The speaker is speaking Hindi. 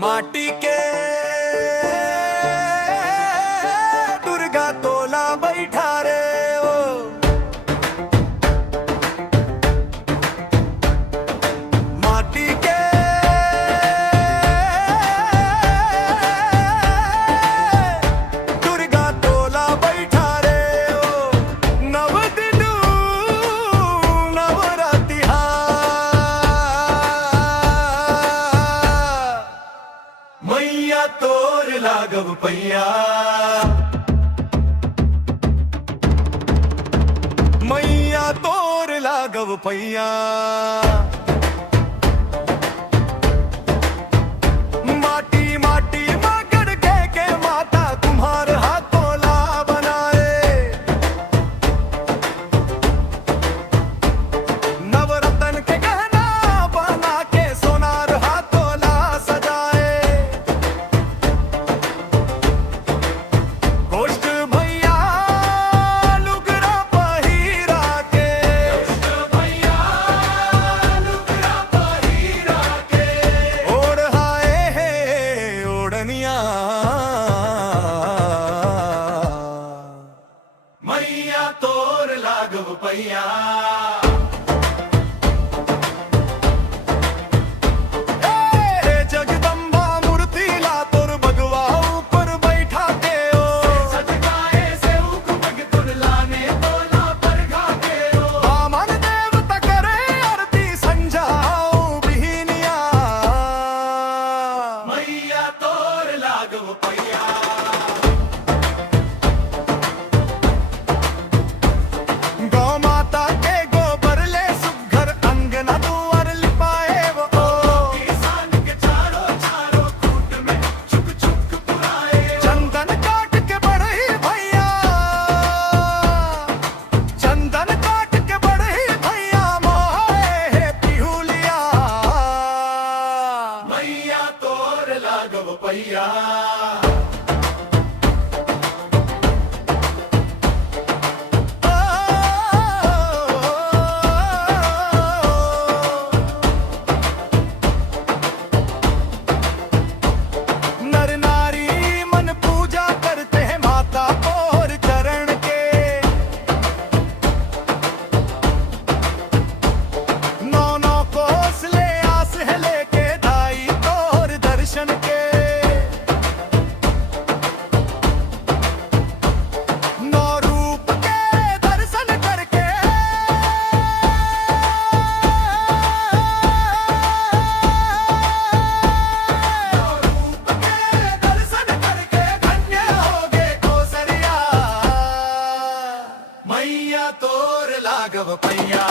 माटी के दुर्गा तोला बैठा रे ओ माटी के दुर्गा तोला बैठा रे ओ नव दिन नवरातिहा मैया तोर लागव पैया मैया तोर लागव पैया माटी माटी मागड़ के माता तुम्हार हाथोला बनाए नवरत्न के गहना बना के सोनार हाथोला सजाए गोष्ठ भैया लुगरा पहिरा के ओढ़ाए है ओढ़निया मैया तोर लागव पैया हे जगदम्बा मूर्ति ला तोर बगवा ऊपर बैठा के ओ सजगाए से उक पग तुर लाने तोला पर घाके ओ वामन देवता करे आरती संजाओ बिहिनिया मैया तोर लागव पैया गौ माता के गोबर ले सुघर अंगना दुआर लिपाए वो किसान के चारों कूट में छुक छुक पुराए चंदन काट के बढ़ई भैया चंदन काट के बढ़ई भैया मोहे है पिहुलिया मैया तोर लागव पैया नर नारी मन पूजा करते हैं माता और चरण के नौ नौ कोस ले आस है लेके धाई तोर दर्शन के नौ रूप के दर्शन करके दर्शन करके धन्य होगे कोसरिया मैया तोर लागव पैया